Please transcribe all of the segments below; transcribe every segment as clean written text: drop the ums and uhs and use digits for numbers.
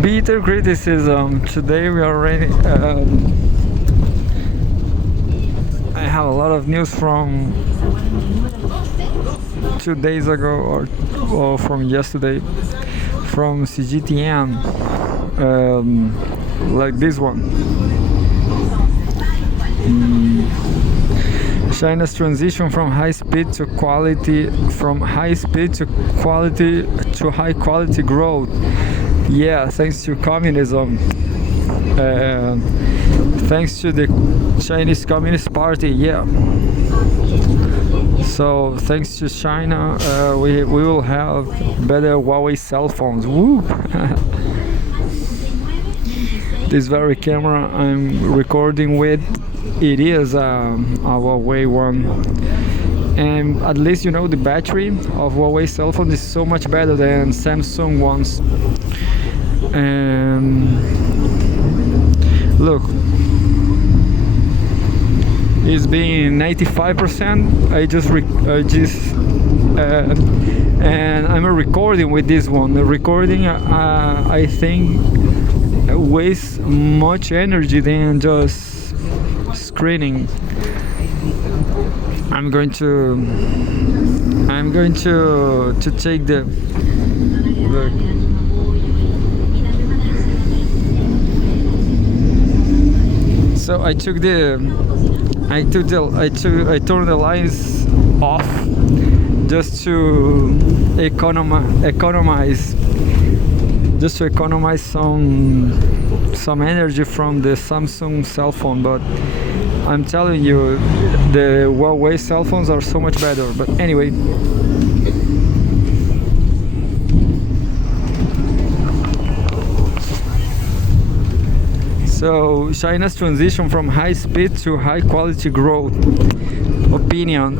Bitter criticism. Today we already. I have a lot of news from 2 days ago or from yesterday from Cgtn, like this one. China's transition from high speed to quality, from high speed to quality to high quality growth. Yeah, thanks to communism. Thanks to the Chinese Communist Party. Yeah. So thanks to China, we will have better Huawei cell phones. Woo! This very camera I'm recording with, it is a Huawei one, and at least you know the battery of Huawei cell phone is so much better than Samsung ones. And look, it's been 95%. And I'm recording with this one. The recording, I think, wastes much energy than just screening. I'm going to take the look. So I turned the lines off just to economize some energy from the Samsung cell phone. But I'm telling you, the Huawei cell phones are so much better. But anyway, so China's transition from high speed to high quality growth. Opinion,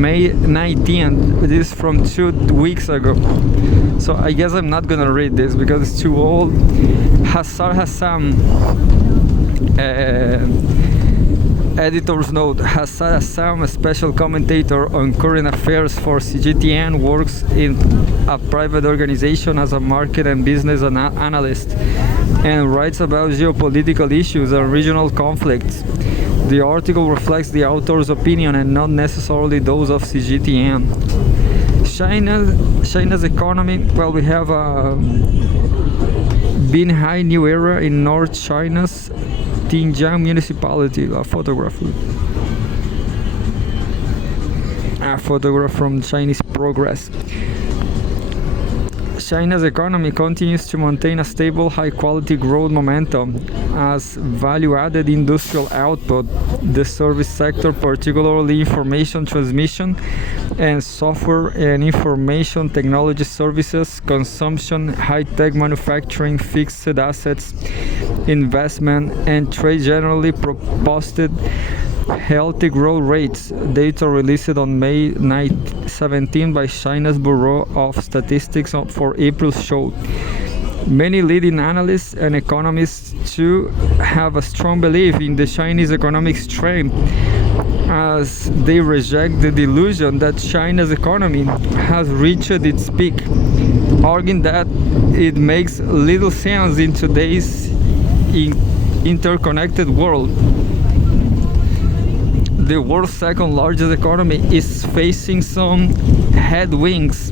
May 19th. This is from 2 weeks ago. So I guess I'm not gonna read this because it's too old. Hassar Hassam, editor's note. Hassar Hassam, a special commentator on current affairs for Cgtn, works in a private organization as a market and business analyst and writes about geopolitical issues and regional conflicts. The article reflects the author's opinion and not necessarily those of Cgtn. China's economy, well, we have been high new era in North China's Xinjiang municipality. A photograph from Chinese Progress. China's economy continues to maintain a stable, high-quality growth momentum as value-added industrial output, the service sector, particularly information transmission and software and information technology services, consumption, high-tech manufacturing, fixed assets, investment, and trade generally posted healthy growth rates. Data released on May 17 by China's Bureau of Statistics for April showed many leading analysts and economists too have a strong belief in the Chinese economic strength, as they reject the delusion that China's economy has reached its peak, arguing that it makes little sense in today's interconnected world. The world's second largest economy is facing some headwinds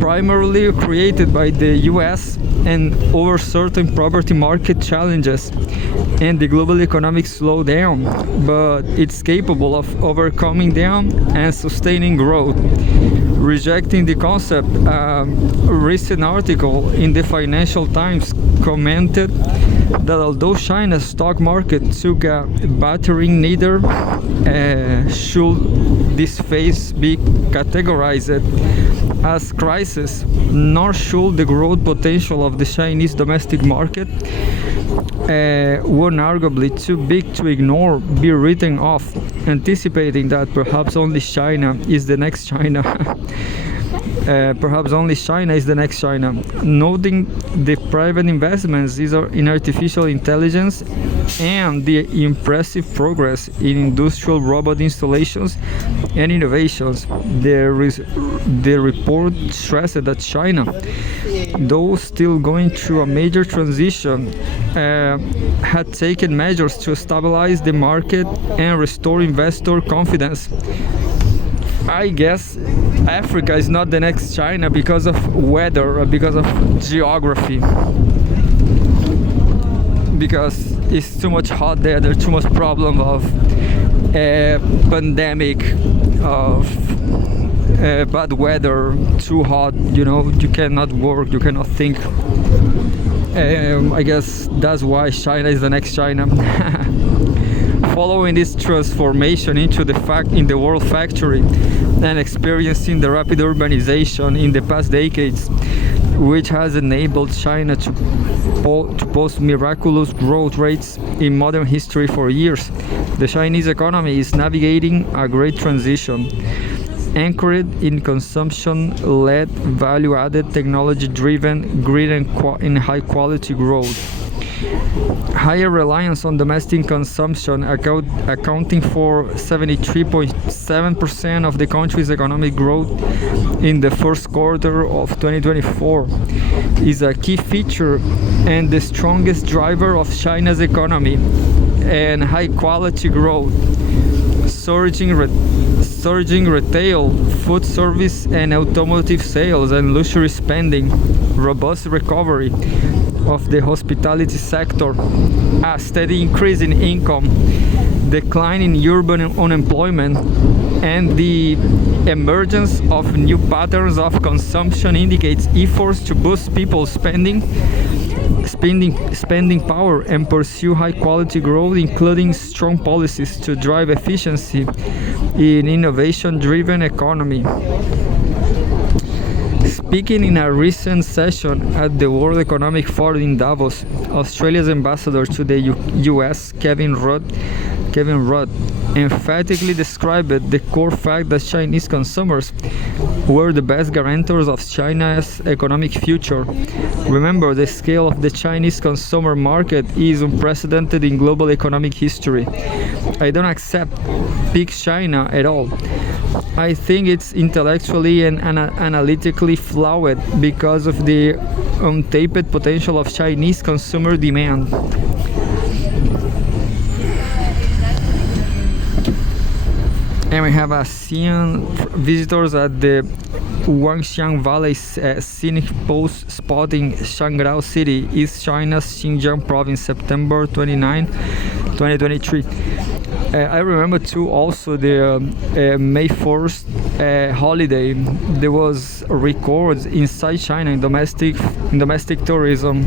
primarily created by the US and over certain property market challenges and the global economic slowdown, but it's capable of overcoming them and sustaining growth. Rejecting the concept, a recent article in the Financial Times commented that although China's stock market took a battering, neither should this phase be categorized as crisis, nor should the growth potential of the Chinese domestic market, one arguably too big to ignore, be written off, anticipating that perhaps only China is the next China. perhaps only China is the next China, noting the private investments in artificial intelligence and the impressive progress in industrial robot installations and innovations. The report stressed that China, though still going through a major transition, had taken measures to stabilize the market and restore investor confidence. I guess Africa is not the next China because of weather, because of geography, because it's too much hot there. There's too much problem of pandemic, of bad weather, too hot. You cannot work, you cannot think. I guess that's why China is the next China. Following this transformation into in the world factory and experiencing the rapid urbanization in the past decades, which has enabled China to post miraculous growth rates in modern history for years, the Chinese economy is navigating a great transition, anchored in consumption-led, value-added, technology-driven, green and high-quality growth. Higher reliance on domestic consumption, accounting for 73.7% of the country's economic growth in the first quarter of 2024, is a key feature and the strongest driver of China's economy and high-quality growth. Surging retail, food service and automotive sales and luxury spending, robust recovery of the hospitality sector, a steady increase in income, decline in urban unemployment, and the emergence of new patterns of consumption indicates efforts to boost people's spending power and pursue high-quality growth, including strong policies to drive efficiency in innovation-driven economy. Speaking in a recent session at the World Economic Forum in Davos, Australia's ambassador to the US, Kevin Rudd, emphatically described the core fact that Chinese consumers were the best guarantors of China's economic future. Remember, the scale of the Chinese consumer market is unprecedented in global economic history. I don't accept Big China at all. I think it's intellectually and analytically flawed because of the untapped potential of Chinese consumer demand. And we have seen visitors at the Huangshan Valley Scenic Post spot in Shangrao City, East China's Xinjiang province, September 29, 2023. I remember too also the May 1st holiday. There was records inside China in domestic tourism.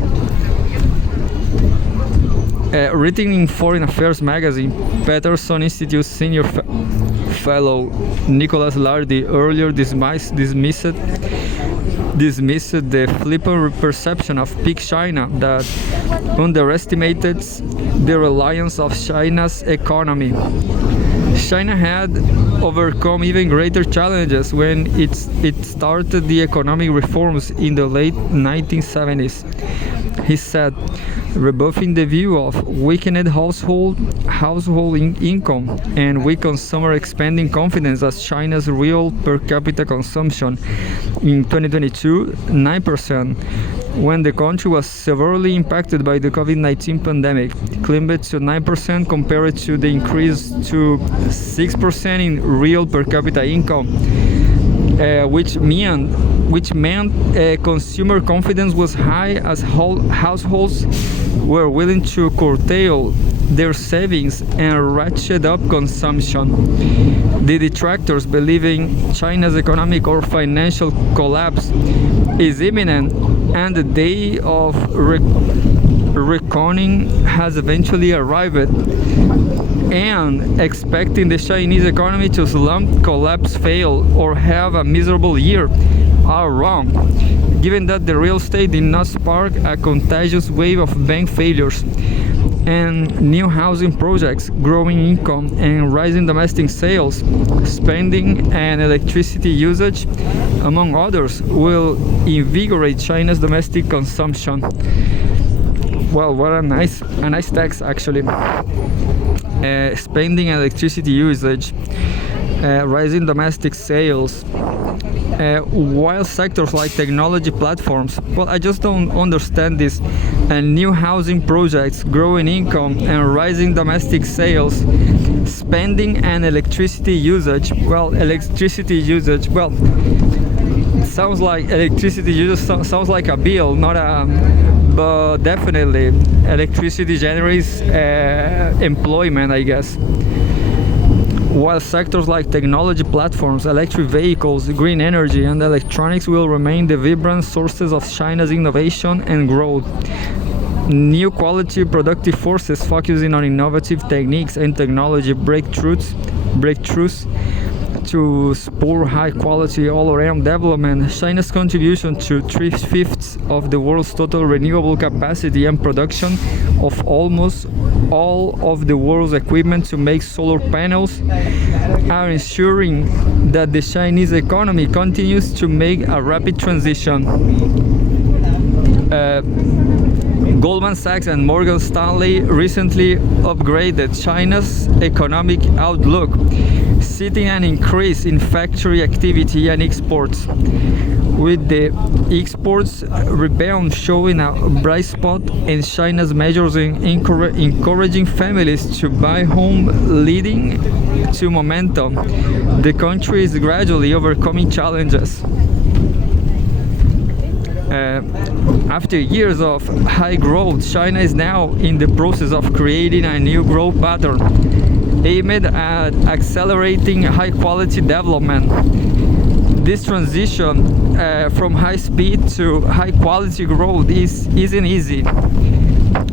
Written in Foreign Affairs magazine, Peterson Institute senior fellow Nicholas Lardy earlier dismissed the flippant perception of Big China that underestimated the reliance of China's economy. China had overcome even greater challenges when it started the economic reforms in the late 1970s. He said, rebuffing the view of weakened household income and weak consumer spending confidence as China's real per capita consumption in 2022, 9%, when the country was severely impacted by the COVID-19 pandemic, climbed to 9% compared to the increase to 6% in real per capita income, which meant consumer confidence was high as households were willing to curtail their savings and ratchet up consumption. The detractors believing China's economic or financial collapse is imminent and the day of reckoning has eventually arrived, and expecting the Chinese economy to slump, collapse, fail, or have a miserable year are wrong, given that the real estate did not spark a contagious wave of bank failures and new housing projects, growing income, and rising domestic sales, spending, and electricity usage, among others, will invigorate China's domestic consumption. Well, what a nice text actually. Spending, electricity usage, rising domestic sales, while sectors like technology platforms, well, I just don't understand this. And new housing projects, growing income, and rising domestic sales, spending, and electricity usage. Well, electricity usage, well, it sounds like electricity usage sounds like a bill, not a. But definitely, electricity generates employment, I guess. While sectors like technology platforms, electric vehicles, green energy, and electronics will remain the vibrant sources of China's innovation and growth. New quality productive forces focusing on innovative techniques and technology breakthroughs to spur high quality all-around development. China's contribution to 3/5 of the world's total renewable capacity and production of almost all of the world's equipment to make solar panels are ensuring that the Chinese economy continues to make a rapid transition. Goldman Sachs and Morgan Stanley recently upgraded China's economic outlook, citing an increase in factory activity and exports, with the exports rebound showing a bright spot in China's measures in encouraging families to buy home, leading to momentum. The country is gradually overcoming challenges. After years of high growth, China is now in the process of creating a new growth pattern aimed at accelerating high-quality development. This transition from high speed to high-quality growth isn't easy.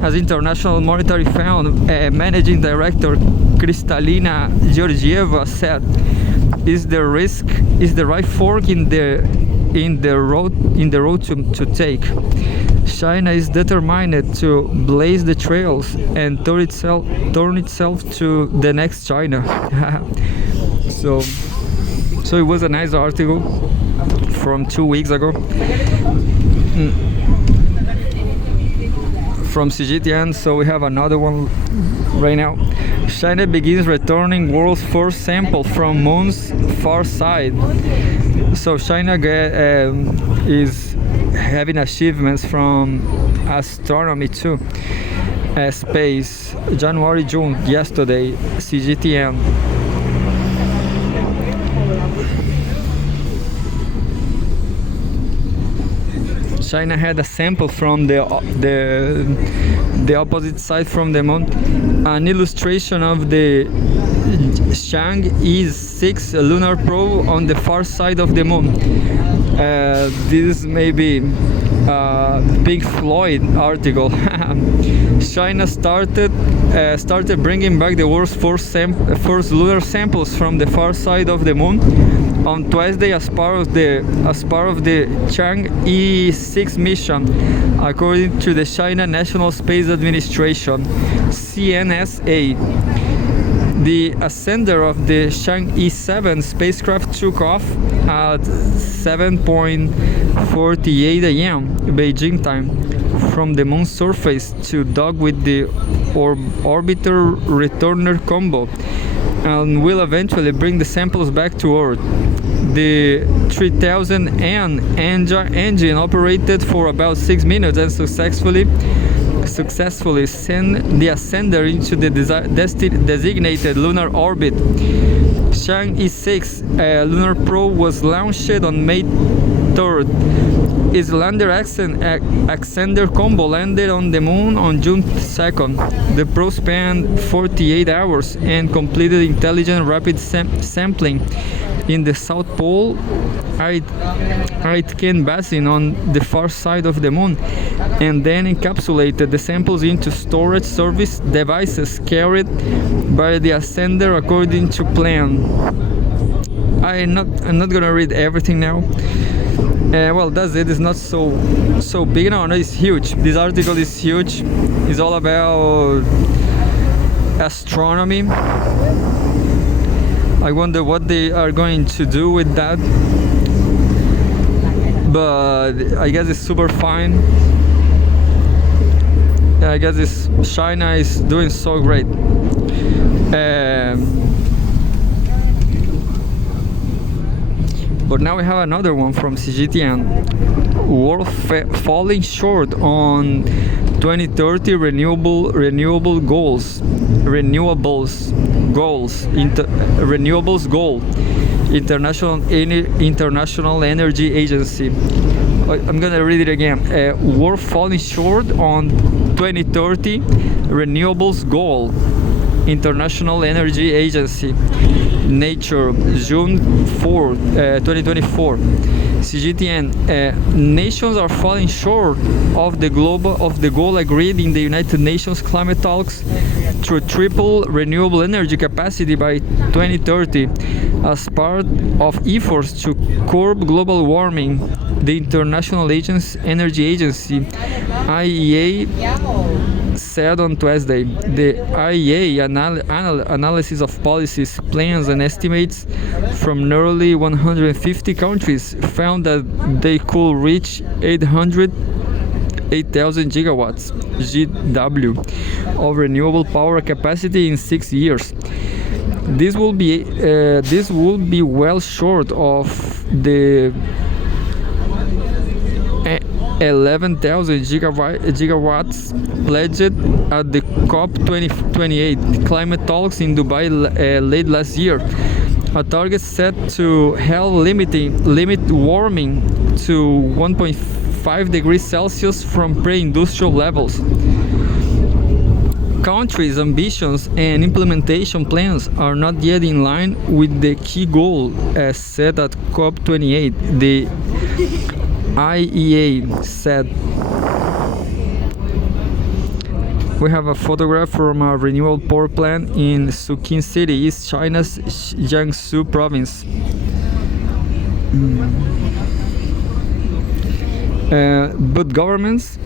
As International Monetary Fund Managing Director Kristalina Georgieva said, is the right fork in the road to take. China is determined to blaze the trails and turn itself to the next China. So it was a nice article from 2 weeks ago from Cgtn. So we have another one right now. China begins returning world's first sample from Moon's far side. So China is having achievements from astronomy too. Space, June, yesterday, Cgtn. China had a sample from the opposite side from the moon, an illustration of the Chang'e 6 lunar probe on the far side of the moon. This may be Pink Floyd article. China started bringing back the world's first lunar samples from the far side of the moon on Tuesday as part of the Chang'e 6 mission, according to the China National Space Administration (CNSA). The ascender of the Chang'e 7 spacecraft took off at 7:48 a.m. Beijing time from the moon's surface to dock with the orbiter returner combo, and will eventually bring the samples back to Earth. The 3000N engine operated for about 6 minutes and successfully send the ascender into the designated lunar orbit. Chang'e 6 lunar probe was launched on May 3rd. Its lander ascender combo landed on the moon on June 2nd. The probe spanned 48 hours and completed intelligent rapid sampling in the South Pole Aitken Basin on the far side of the moon, and then encapsulated the samples into storage service devices carried by the ascender according to plan. I'm not gonna read everything now. Well, that's it. It's not so big. No, it's huge. This article is huge. It's all about astronomy. I wonder what they are going to do with that, but I guess it's super fine. I guess China is doing so great. But now we have another one from Cgtn. World falling short on 2030 renewables goal. International Energy Agency. I'm gonna read it again. World falling short on 2030 renewables goal. International Energy Agency. Nature, June 4, 2024. Cgtn. Nations are falling short of the goal agreed in the United Nations climate talks to triple renewable energy capacity by 2030 as part of efforts to curb global warming. The International Energy Agency (IEA) said on Tuesday. The IEA analysis of policies, plans and estimates from nearly 150 countries found that they could reach 8,000 gigawatts (GW) of renewable power capacity in 6 years. This will be well short of the 11,000 gigawatts pledged at the COP28 climate talks in Dubai late last year. A target set to help limit warming to 1.5 degrees Celsius from pre-industrial levels. Countries' ambitions and implementation plans are not yet in line with the key goal as set at COP28, the IEA said. We have a photograph from a renewable power plant in Suqing City, East China's Jiangsu province. But governments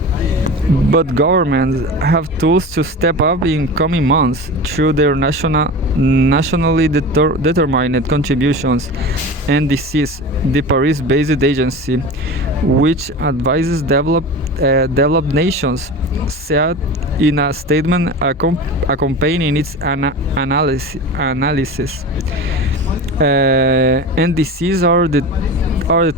have tools to step up in coming months through their nationally determined contributions. NDCs, the Paris-based agency, which advises developed nations, said in a statement accompanying its analysis. NDCs are the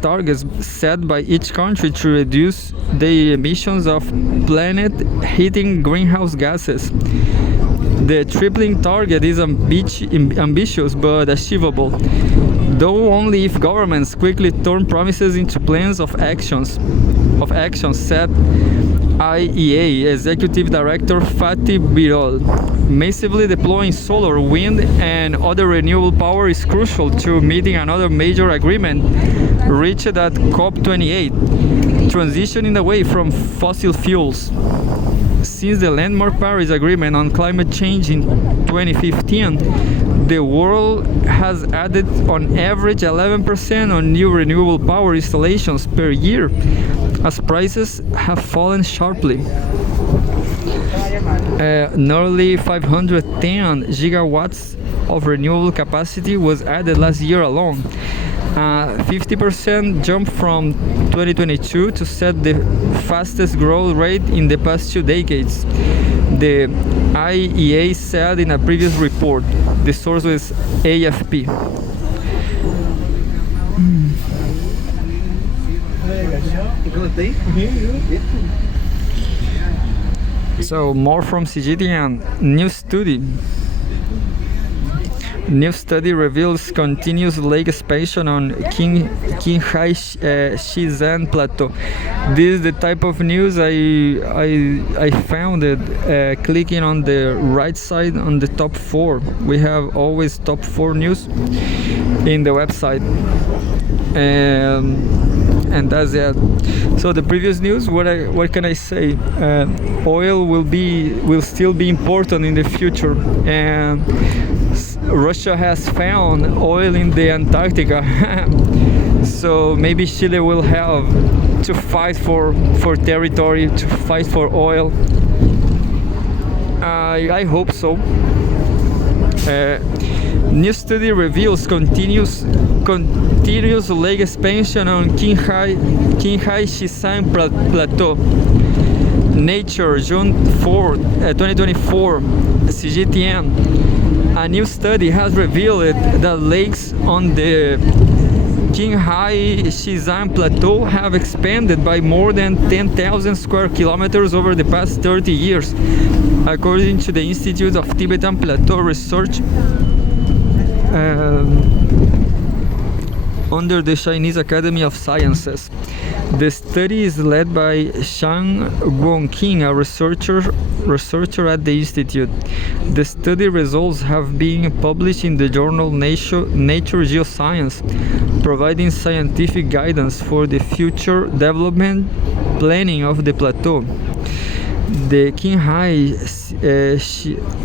targets set by each country to reduce the emissions of planet-heating greenhouse gases. The tripling target is ambitious but achievable, though only if governments quickly turn promises into plans of action, said IEA Executive Director Fatih Birol. Massively deploying solar, wind and other renewable power is crucial to meeting another major agreement reached at COP28, transitioning away from fossil fuels. Since the landmark Paris Agreement on climate change in 2015, the world has added on average 11% on new renewable power installations per year, as prices have fallen sharply. Nearly 510 gigawatts of renewable capacity was added last year alone. 50% jump from 2022 to set the fastest growth rate in the past 2 decades, the IEA said in a previous report. The source was AFP. So more from Cgtn. New study reveals continuous lake expansion on Qinghai Shizan Plateau. This is the type of news I found it clicking on the right side on the top 4. We have always top 4 news in the website. And that's it. So the previous news, what can I say? Oil will still be important in the future, and Russia has found oil in the Antarctica. So maybe Chile will have to fight for territory, to fight for oil. I hope so. New study reveals continuous lake expansion on Qinghai Shizan Plateau. Nature, June 4, 2024, Cgtn. A new study has revealed that lakes on the Qinghai Shizan Plateau have expanded by more than 10,000 square kilometers over the past 30 years, according to the Institute of Tibetan Plateau Research under the Chinese Academy of Sciences. The study is led by Shang Guangqing, a researcher at the institute. The study results have been published in the journal Nature Geoscience, providing scientific guidance for the future development planning of the plateau. The Qinghai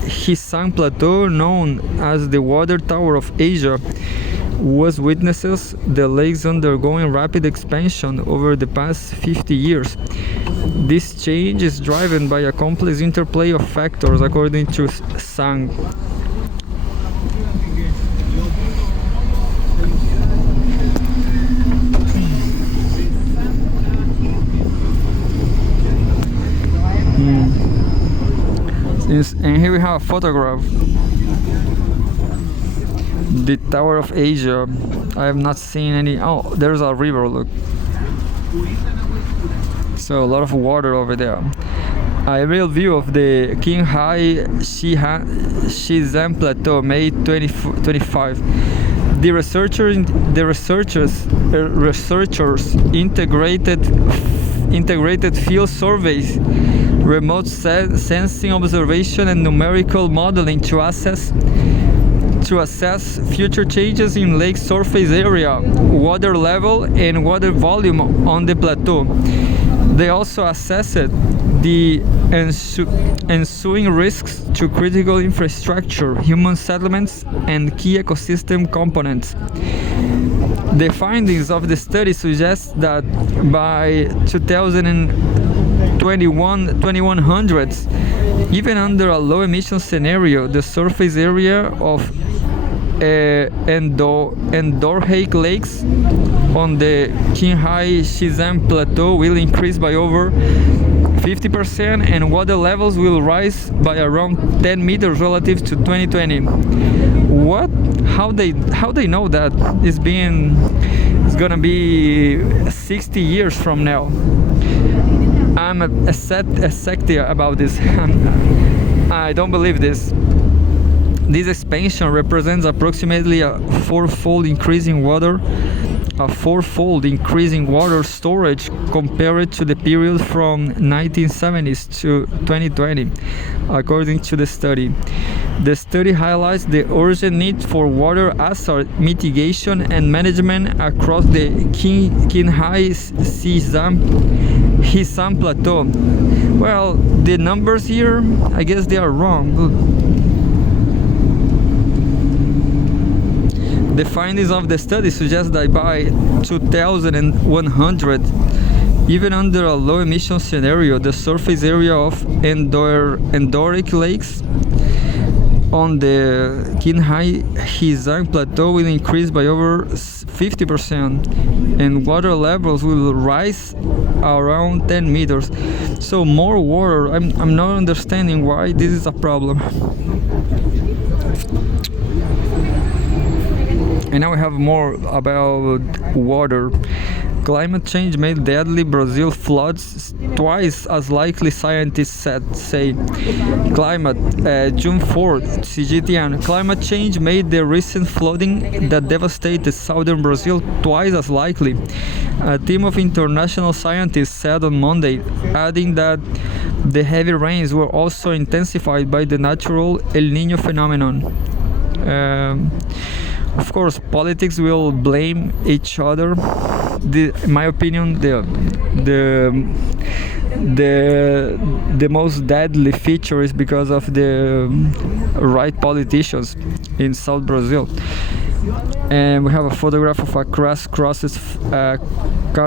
Shizan Plateau, known as the Water Tower of Asia, was witnesses the lakes undergoing rapid expansion over the past 50 years. This change is driven by a complex interplay of factors, according to Sang. And here we have a photograph. The Tower of Asia. I have not seen any. Oh, there's a river, look. So a lot of water over there. A real view of the Qinghai Shizan Plateau, May 2025. The researchers integrated field surveys, remote sensing observation, and numerical modeling to assess future changes in lake surface area, water level, and water volume on the plateau. They also assessed the ensuing risks to critical infrastructure, human settlements, and key ecosystem components. The findings of the study suggest that by 2100s, even under a low emission scenario, the surface area of endorheic lakes on the Qinghai Shizan Plateau will increase by over 50%, and water levels will rise by around 10 meters relative to 2020. What? How they know that? It's gonna be 60 years from now. I'm a skeptic about this. I don't believe this. This expansion represents approximately a fourfold increase in water storage compared to the period from 1970s to 2020, according to the study. The study highlights the urgent need for water hazard mitigation and management across the Qinghai Shizan Plateau. Well, the numbers here, I guess they are wrong. The findings of the study suggest that by 2100, even under a low emission scenario, the surface area of endorheic lakes on the Qinghai Shizan Plateau will increase by over 50%, and water levels will rise around 10 meters. So more water. I'm not understanding why this is a problem. And now we have more about water. Climate change made deadly Brazil floods twice as likely, scientists say. June 4th, Cgtn. Climate change made the recent flooding that devastated southern Brazil twice as likely, a team of international scientists said on Monday, adding that the heavy rains were also intensified by the natural El Niño phenomenon. Of course, politics will blame each other. In my opinion, the most deadly feature is because of the right politicians in South Brazil. And we have a photograph of a car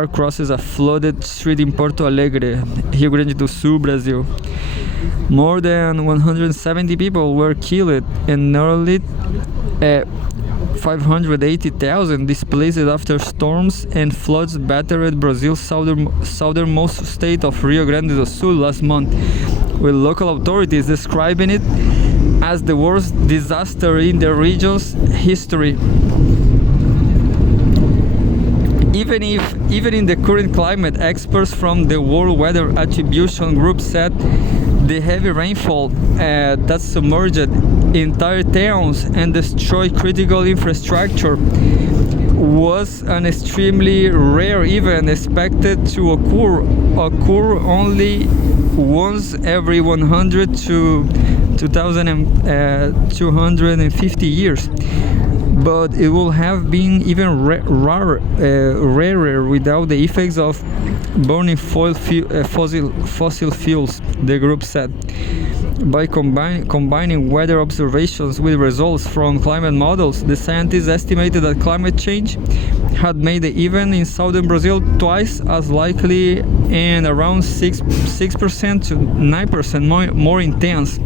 crosses a flooded street in Porto Alegre, Rio Grande do Sul, Brazil. More than 170 people were killed and nearly 580,000 displaced after storms and floods battered Brazil's southernmost state of Rio Grande do Sul last month, with local authorities describing it as the worst disaster in the region's history. Even in the current climate, experts from the World Weather Attribution Group said the heavy rainfall that submerged entire towns and destroyed critical infrastructure was an extremely rare event expected to occur only once every 100 to 2,250 years. But it would have been even rarer without the effects of burning fossil fuels, the group said. By combining weather observations with results from climate models, the scientists estimated that climate change had made the event in southern Brazil twice as likely and around 6% to 9% more intense.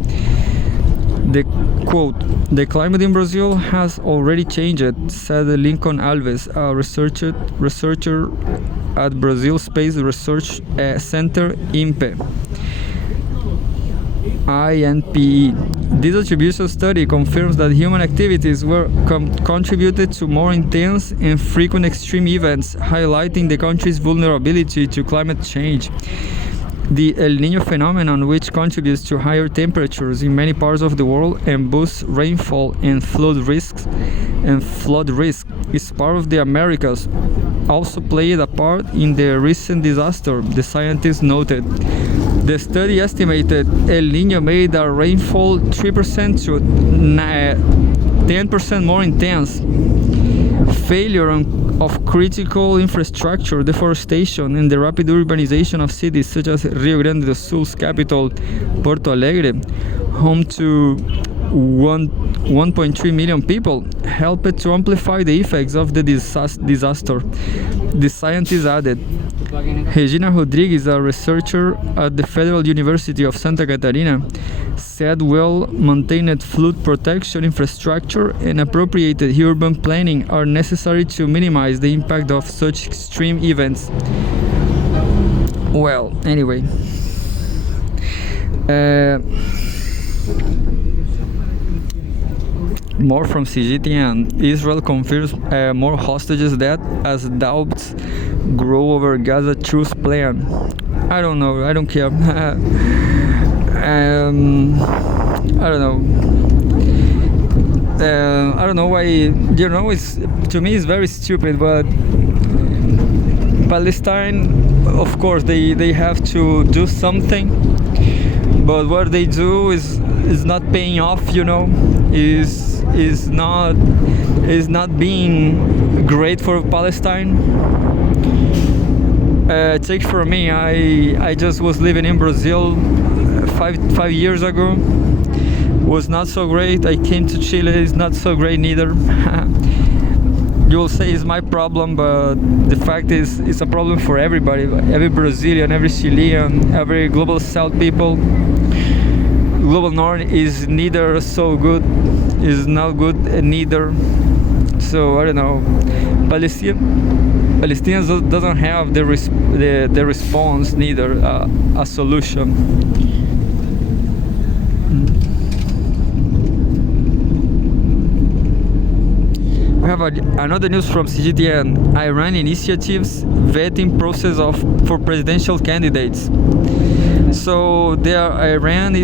The climate in Brazil has already changed, said Lincoln Alves, a researcher at Brazil Space Research Center INPE. This attribution study confirms that human activities were contributed to more intense and frequent extreme events, highlighting the country's vulnerability to climate change. The El Niño phenomenon, which contributes to higher temperatures in many parts of the world and boosts rainfall and flood risk, is part of the Americas, also played a part in the recent disaster, the scientists noted. The study estimated El Niño made the rainfall 3% to 10% more intense. Failure of critical infrastructure, deforestation, and the rapid urbanization of cities such as Rio Grande do Sul's capital, Porto Alegre, home to 1.3 million people, helped to amplify the effects of the disaster, the scientists added. Regina Rodrigues, a researcher at the Federal University of Santa Catarina, said well-maintained flood protection infrastructure and appropriate urban planning are necessary to minimize the impact of such extreme events. Well, anyway. More from Cgtn. Israel confirms more hostages dead as doubts grow over Gaza truce plan. I don't know. I don't care. I don't know. I don't know why. You know, it's to me it's very stupid. But Palestine, of course, they have to do something. But what they do is not paying off. You know, is not being great for Palestine. Take for me, I just was living in Brazil 5 years ago. Was not so great. I came to Chile. It's not so great neither. You will say it's my problem, but the fact is it's a problem for everybody. Every Brazilian, every Chilean, every global South people. Global North is neither so good, is not good neither. So I don't know. Palestinians doesn't have the response, neither a solution. We have another news from Cgtn. Iran initiatives vetting process for presidential candidates. So Iran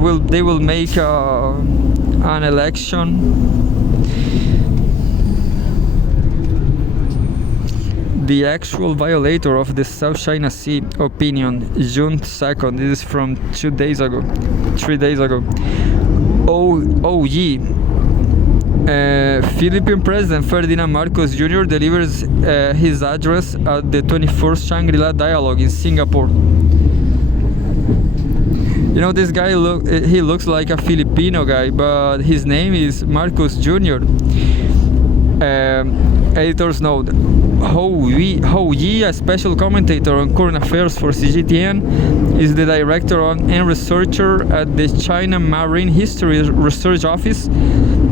will make an election. The actual violator of the South China Sea opinion, June 2nd. This is from 3 days ago. Philippine President Ferdinand Marcos Jr. delivers his address at the 21st Shangri-La Dialogue in Singapore. You know, this guy he looks like a Filipino guy, but his name is Marcos Jr. Editor's note: Hou Yi, a special commentator on current affairs for Cgtn, is the director and researcher at the China Marine History Research Office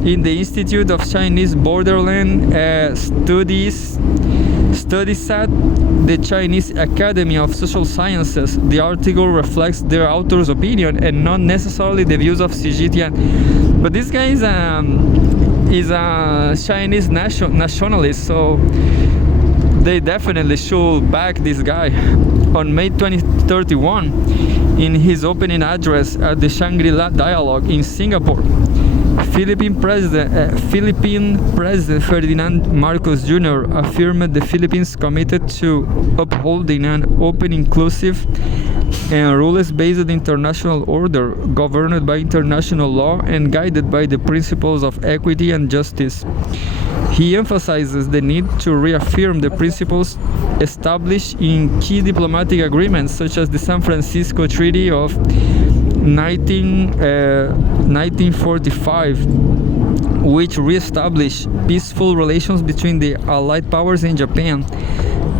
in the Institute of Chinese Borderland Studies at the Chinese Academy of Social Sciences. The article reflects their author's opinion and not necessarily the views of Cgtn. But this guy is a Chinese nationalist, so they definitely should back this guy. On May 2031, in his opening address at the Shangri-La Dialogue in Singapore, Philippine President Ferdinand Marcos Jr. affirmed the Philippines committed to upholding an open, inclusive, and rules-based international order governed by international law and guided by the principles of equity and justice. He emphasizes the need to reaffirm the principles established in key diplomatic agreements such as the San Francisco Treaty of 1945, which re-established peaceful relations between the Allied powers and Japan,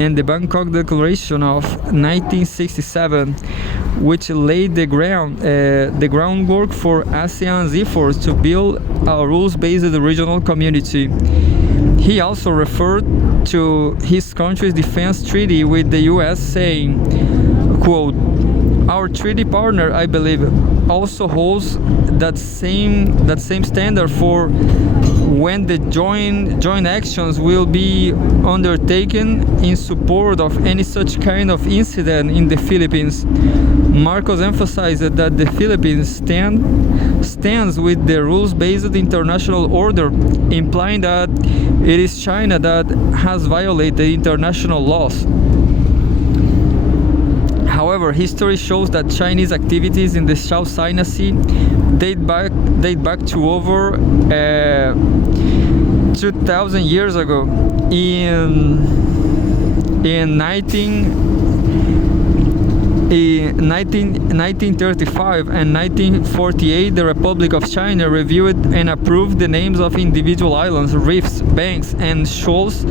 and the Bangkok Declaration of 1967, which laid the groundwork for ASEAN's efforts to build a rules-based regional community. He also referred to his country's defense treaty with the US, saying, quote, "Our treaty partner, I believe, also holds that same standard for when the joint actions will be undertaken in support of any such kind of incident in the Philippines." Marcos emphasized that the Philippines stands with the rules-based international order, implying that it is China that has violated international laws. However, history shows that Chinese activities in the South China Sea date back to over 2,000 years ago. In 1935 and 1948, the Republic of China reviewed and approved the names of individual islands, reefs, banks, and shoals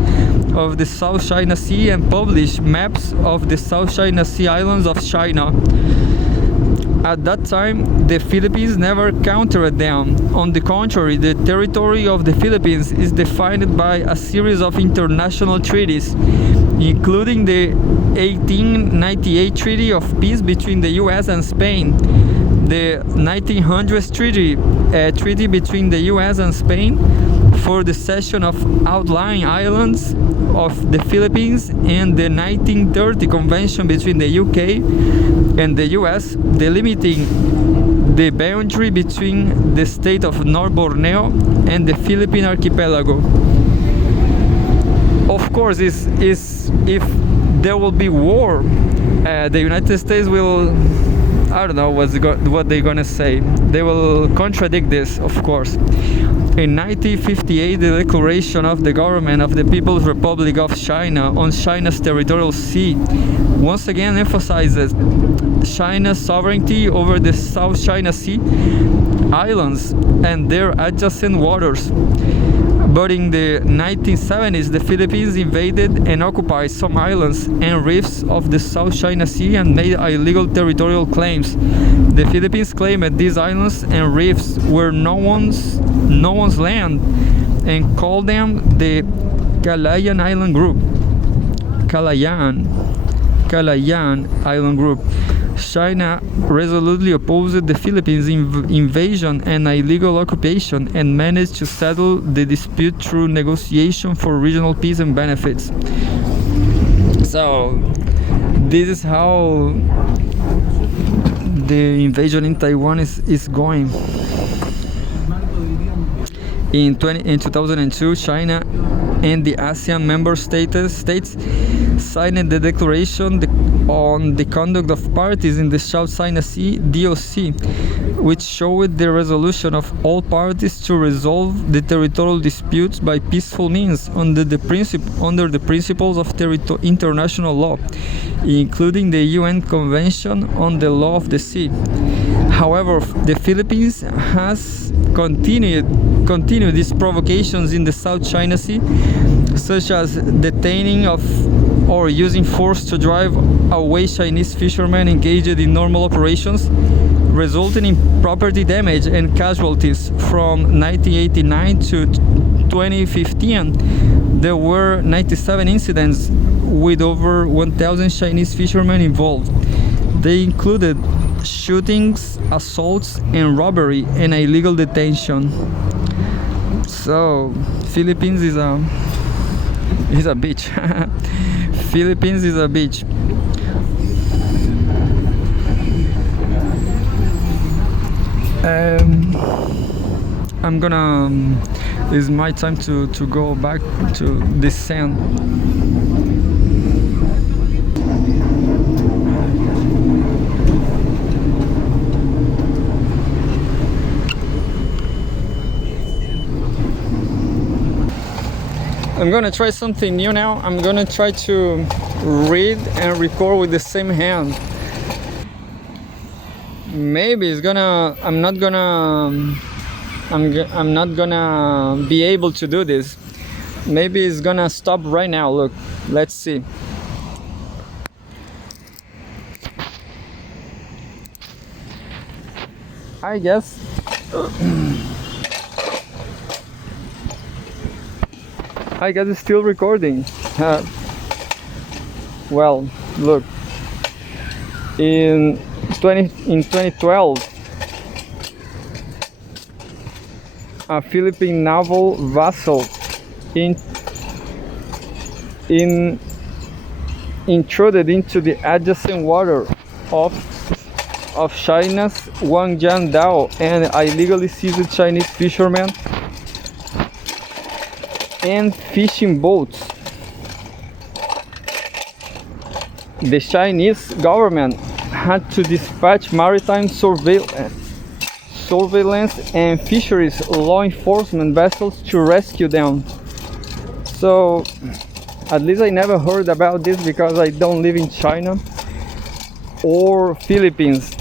of the South China Sea and published maps of the South China Sea islands of China. At that time, the Philippines never countered them. On the contrary, the territory of the Philippines is defined by a series of international treaties, including the 1898 Treaty of Peace between the US and Spain, the 1900 treaty between the US and Spain for the cession of outlying islands of the Philippines, and the 1930 Convention between the UK and the US delimiting the boundary between the state of North Borneo and the Philippine archipelago. Of course, if there will be war, the United States will, I don't know what they're gonna say. They will contradict this, of course. In 1958, the Declaration of the Government of the People's Republic of China on China's territorial sea once again emphasizes China's sovereignty over the South China Sea islands and their adjacent waters. But in the 1970s, the Philippines invaded and occupied some islands and reefs of the South China Sea and made illegal territorial claims. The Philippines claimed that these islands and reefs were no one's land and called them the Calayan Island Group. Calayan Island Group. China resolutely opposed the Philippines' invasion and illegal occupation and managed to settle the dispute through negotiation for regional peace and benefits. So, this is how the invasion in Taiwan is going. In 2002, China and the ASEAN member states signed the Declaration on the Conduct of Parties in the South China Sea (DOC), which showed the resolution of all parties to resolve the territorial disputes by peaceful means under the principles of international law, including the UN Convention on the Law of the Sea. However, the Philippines has continued these provocations in the South China Sea, such as detaining of or using force to drive away Chinese fishermen engaged in normal operations, resulting in property damage and casualties. From 1989 to 2015, there were 97 incidents with over 1,000 Chinese fishermen involved. They included shootings, assaults, and robbery and illegal detention. So, Philippines is a beach. Philippines is a beach. I'm gonna. It's my time to go back to the sand. I'm gonna try something new now. I'm gonna try to read and record with the same hand. Maybe it's gonna. I'm not gonna be able to do this. Maybe it's gonna stop right now. Look, let's see. I guess. I guess it's still recording. Well, look. In 2012, a Philippine naval vessel intruded into the adjacent water of China's Dao and illegally seized Chinese fishermen and fishing boats. The Chinese government had to dispatch maritime surveillance and fisheries law enforcement vessels to rescue them. So, at least I never heard about this because I don't live in China or Philippines.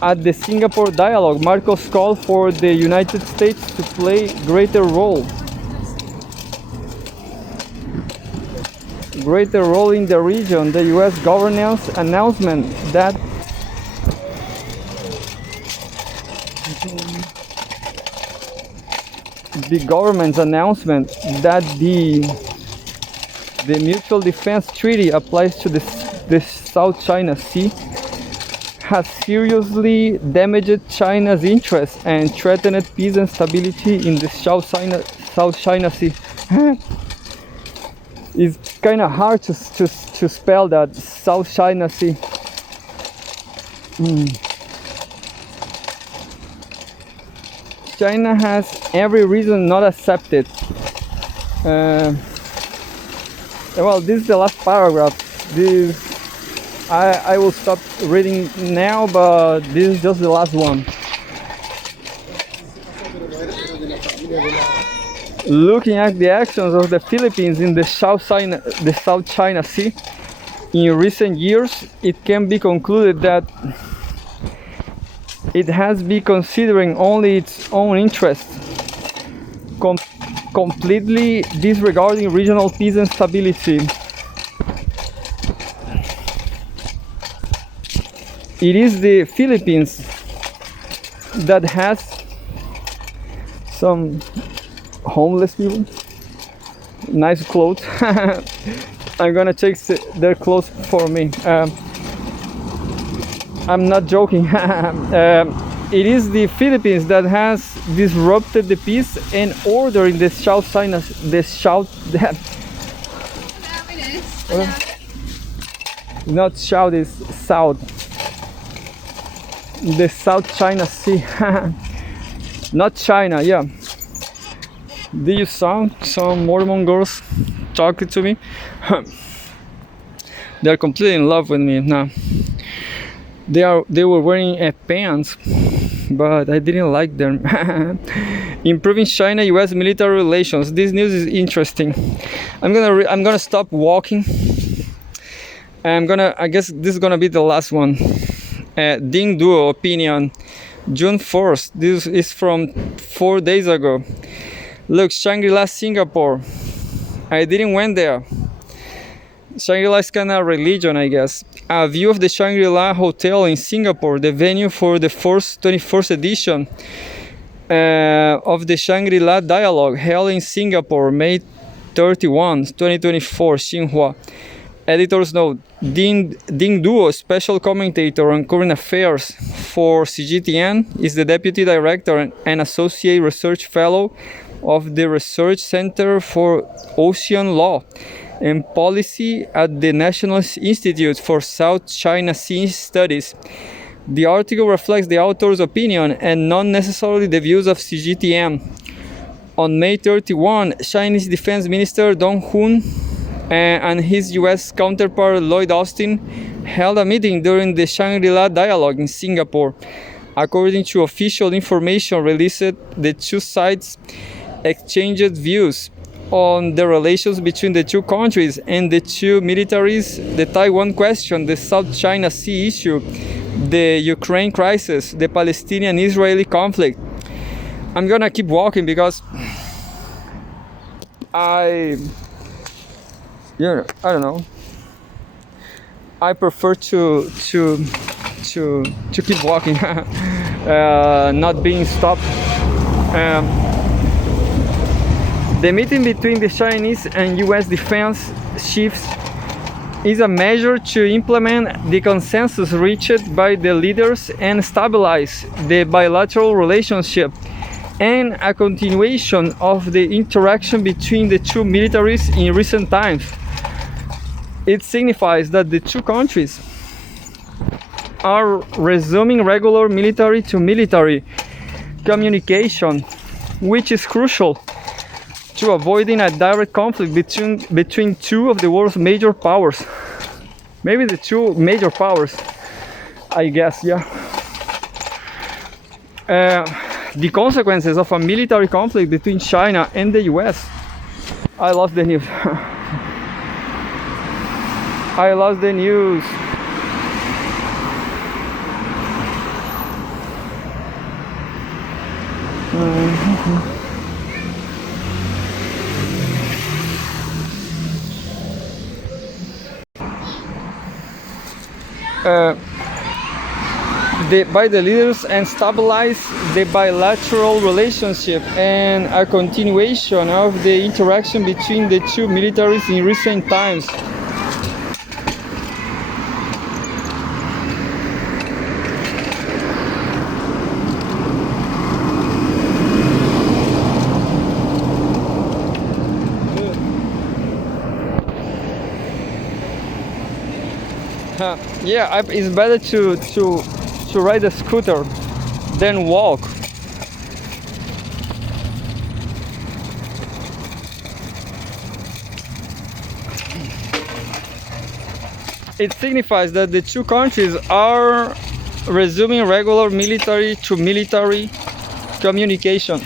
At the Singapore dialogue, Marcos called for the United States to play greater role in the region. The U.S. government's announcement that the Mutual Defense Treaty applies to the South China Sea has seriously damaged China's interests and threatened peace and stability in the South China Sea. It's kind of hard to spell that, South China Sea. China has every reason not accept it. Well, this is the last paragraph. I will stop reading now, but this is just the last one. Looking at the actions of the Philippines in the South China Sea in recent years, it can be concluded that it has been considering only its own interests, completely disregarding regional peace and stability. It is the Philippines that has some homeless people, nice clothes. I'm gonna take their clothes for me. I'm not joking. It is the Philippines that has disrupted the peace and order in the South China. Not South, is South. The South China Sea. Not China, yeah. Do you sound some Mormon girls talking to me? They're completely in love with me now. They were wearing pants, but I didn't like them. Improving China-US military relations. This news is interesting. I'm gonna stop walking I guess this is gonna be the last one. Ding Duo opinion, June 4th. This is from 4 days ago. Look, Shangri-La, Singapore. I didn't went there. Shangri-La is kind of religion, I guess. A view of the Shangri-La Hotel in Singapore, the venue for the 21st edition of the Shangri-La Dialogue, held in Singapore, May 31, 2024, Xinhua. Editor's note, Ding Duo, special commentator on current affairs for Cgtn, is the deputy director and associate research fellow of the Research Center for Ocean Law and Policy at the National Institute for South China Sea Studies. The article reflects the author's opinion and not necessarily the views of Cgtn. On May 31, Chinese Defense Minister Dong Hun and his US counterpart Lloyd Austin held a meeting during the Shangri-La Dialogue in Singapore. According to official information released, the two sides exchanged views on the relations between the two countries and the two militaries, the Taiwan question, the South China Sea issue, the Ukraine crisis, the Palestinian-Israeli conflict. I'm gonna keep walking because I don't know. I prefer to keep walking, not being stopped. The meeting between the Chinese and US defense chiefs is a measure to implement the consensus reached by the leaders and stabilize the bilateral relationship, and a continuation of the interaction between the two militaries in recent times. It signifies that the two countries are resuming regular military-to-military communication, which is crucial to avoiding a direct conflict between two of the world's major powers. Maybe the two major powers, I guess, yeah. The consequences of a military conflict between China and the US. I lost the news. I lost the news. By the leaders and stabilize the bilateral relationship and a continuation of the interaction between the two militaries in recent times. Yeah, it's better to ride a scooter than walk. It signifies that the two countries are resuming regular military-to-military communication,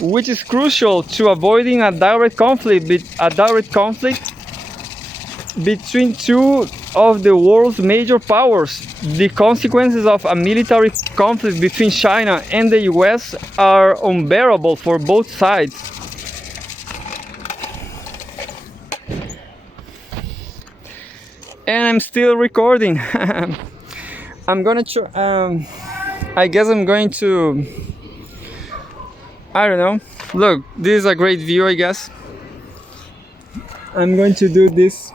which is crucial to avoiding a direct conflict between two of the world's major powers. The consequences of a military conflict between China and the US are unbearable for both sides. And I'm still recording. I'm gonna I guess I'm going to, I don't know. Look, this is a great view, I guess. I'm going to do this.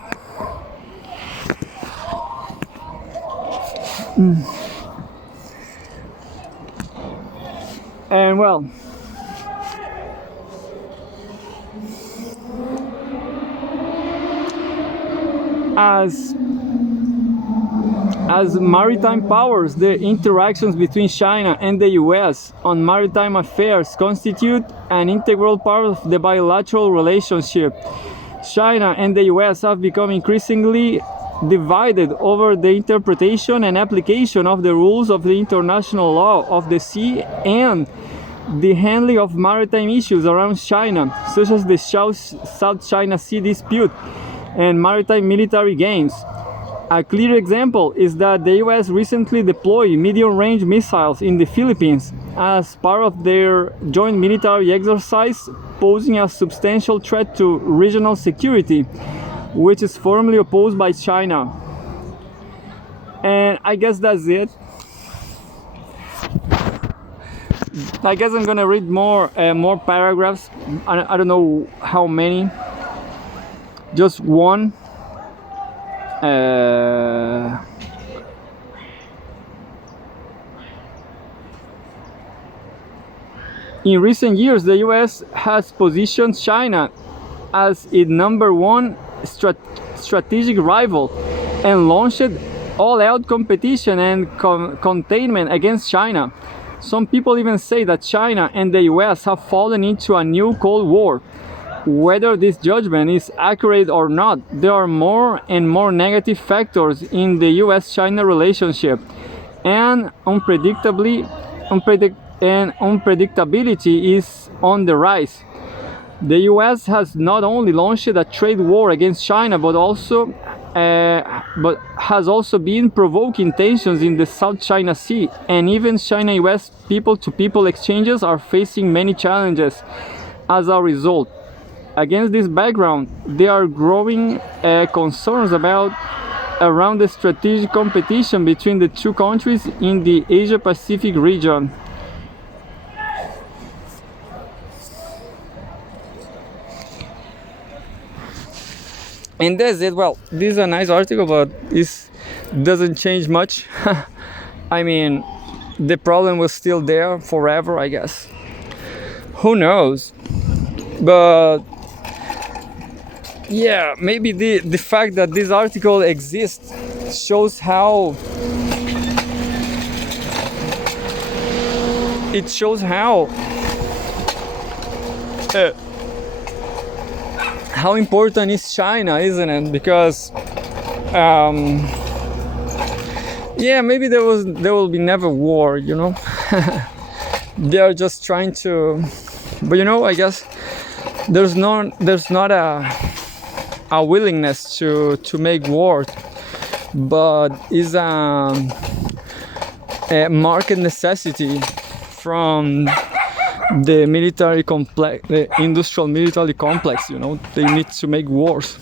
And well, as maritime powers, the interactions between China and the US on maritime affairs constitute an integral part of the bilateral relationship. China and the US have become increasingly divided over the interpretation and application of the rules of the international law of the sea and the handling of maritime issues around China, such as the South China Sea dispute and maritime military games. A clear example is that the US recently deployed medium-range missiles in the Philippines as part of their joint military exercise, posing a substantial threat to regional security, which is firmly opposed by China. And I guess that's it. I guess I'm gonna read more paragraphs. I don't know how many. Just one. In recent years, the US has positioned China as its number one strategic rival and launched all-out competition and containment against China. Some people even say that China and the US have fallen into a new Cold War. Whether this judgment is accurate or not, there are more and more negative factors in the US-China relationship, and unpredictability is on the rise. The US has not only launched a trade war against China, but has also been provoking tensions in the South China Sea, and even China-US people-to-people exchanges are facing many challenges as a result. Against this background, there are growing concerns around the strategic competition between the two countries in the Asia-Pacific region. And that's it. Well, this is a nice article, but it doesn't change much. I mean, the problem was still there forever, I guess. Who knows? But yeah, maybe the fact that this article exists shows how how important is China, isn't it? Because yeah, maybe there will be never war, you know. They are just trying to, but you know, I guess there's not a willingness to make war, but is a market necessity from the military complex, the industrial military complex. You know, they need to make wars.